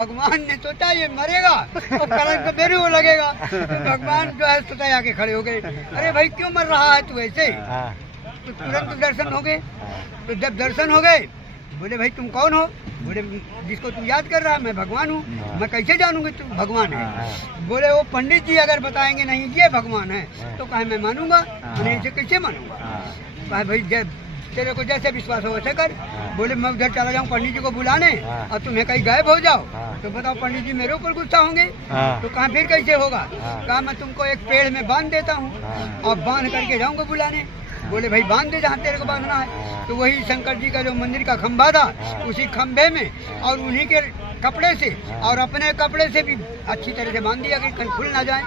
भगवान ने सोचा ये मरेगा तो कलंक मेरे को लगेगा। तो भगवान जो है सोचा आके खड़े हो गए, अरे भाई क्यों मर रहा है तू ऐसे? तो तुरंत दर्शन हो गए। तो जब दर्शन हो गए बोले भाई तुम कौन हो? बोले जिसको तू याद कर रहा है मैं भगवान हूँ। मैं कैसे जानूंगी तू भगवान है? बोले वो पंडित जी अगर बताएंगे नहीं ये भगवान है तो कहे मैं मानूंगा, नहीं इसे कैसे मानूंगा? कहे भाई तेरे को जैसे विश्वास हो वैसे कर। बोले मैं उधर चला जाऊँ पंडित जी को बुलाने और तुम्हें कहीं गायब हो जाओ तो बताओ पंडित जी मेरे ऊपर गुस्सा होंगे? तो कहा फिर कैसे होगा? कहा मैं तुमको एक पेड़ में बांध देता हूँ और बांध करके जाऊंगा बुलाने। बोले भाई बांध दे जहाँ तेरे को बांधना है। तो वही शंकर जी का जो मंदिर का खंभा था उसी खंभे में और उन्हीं के कपड़े से और अपने कपड़े से भी अच्छी तरह से बांध दिया कि कहीं खुल ना जाए।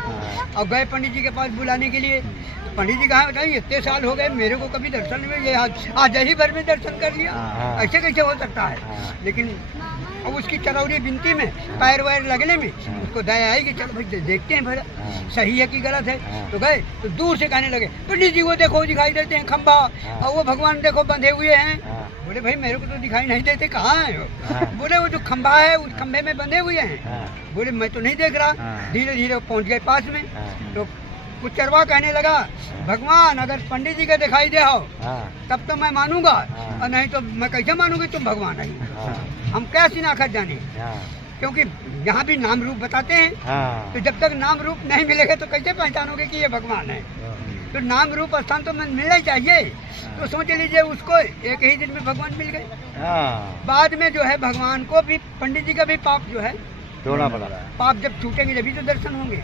और गए पंडित जी के पास बुलाने के लिए। पंडित जी कहा बताइए इतने साल हो गए मेरे को कभी दर्शन नहीं हुए, आज ही भर में दर्शन कर लिया, ऐसे कैसे हो सकता है? लेकिन अब उसकी चरौरी बिनती में पैर वैर लगने में उसको दया आई कि चलो भाई देखते हैं भला सही है कि गलत है। तो गए तो दूर से कहने लगे पंडित जी वो देखो दिखाई देते हैं खंभा और वो भगवान देखो बंधे हुए हैं। बोले भाई मेरे को तो दिखाई नहीं देते, कहाँ है? बोले वो जो खंभा है उस खंभे में बंधे हुए हैं। बोले मैं तो नहीं देख रहा। धीरे धीरे पहुंच गए पास में तो कुछ चरवा कहने लगा भगवान अगर पंडित जी का दिखाई दे हो तब तो मैं मानूंगा और नहीं तो मैं कैसे मानूंगी तुम भगवान नहीं? हम क्या शिनाख्त जाने? क्योंकि यहाँ भी नाम रूप बताते हैं तो जब तक नाम रूप नहीं मिलेगा तो कैसे पहचानोगे कि ये भगवान है? तो नाम रूप स्थान तो मिलना ही चाहिए। तो सोच लीजिए उसको एक ही दिन में भगवान मिल गए। बाद में जो है भगवान को भी पंडित जी का भी पाप जो है छोड़ना पड़ा। पाप जब छूटेंगे जब तो दर्शन होंगे।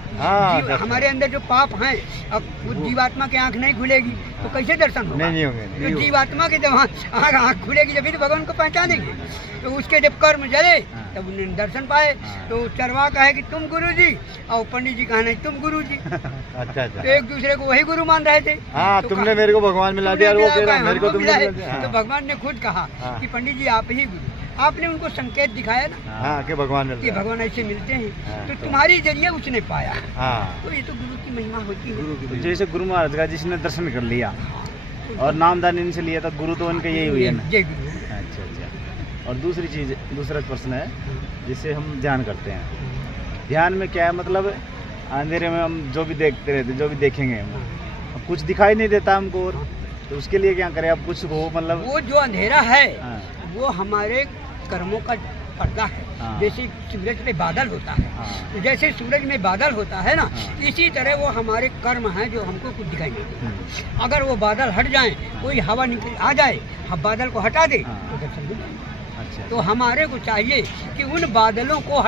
हमारे अंदर जो पाप हैं अब वो जीवात्मा की आंख नहीं खुलेगी तो कैसे दर्शन होगा? नहीं होंगे। तो जीवात्मा की जब आंख खुलेगी जब तो भगवान को पहचानेंगे। तो उसके जब कर्म जले तब उन्हें दर्शन पाए। तो चरवा कहे कि तुम गुरु जी और पंडित जी कहा नहीं तुम गुरु जी। अच्छा। तो एक दूसरे को वही गुरु मान रहे थे। तो तुमने मेरे को भगवान मिला दिया, वो कह रहा मेरे को तुमने मिला दिया। तो भगवान ने खुद कहा कि पंडित जी आप ही गुरु। आपने उनको संकेत दिखाया ना कि भगवान मिलते हैं, कि भगवान ऐसे मिलते हैं। तो तुम्हारी जरिए उसने पाया। तो ये तो गुरु की महिमा होती है। जैसे गुरु महाराज का जिसने दर्शन कर लिया और नामदान इनसे लिया था गुरु तो उनके यही हुई है ना? जय गुरु। अच्छा। और दूसरी चीज दूसरा प्रश्न है जिसे हम ध्यान करते हैं। ध्यान में क्या है मतलब अंधेरे में हम जो भी देखते रहते जो भी देखेंगे हम कुछ दिखाई नहीं देता हमको, और तो उसके लिए क्या करें? अब कुछ हो मतलब वो जो अंधेरा है वो हमारे कर्मों का पर्दा है। जैसे सूरज में बादल होता है तो जैसे सूरज में बादल होता है ना इसी तरह वो हमारे कर्म हैं जो हमको कुछ दिखाई नहीं देता। अगर वो बादल हट जाए कोई हवा निकल आ जाए हम बादल को हटा दे तो दर्शन मिल जाए। तो हमारे को चाहिए कि उन बादलों को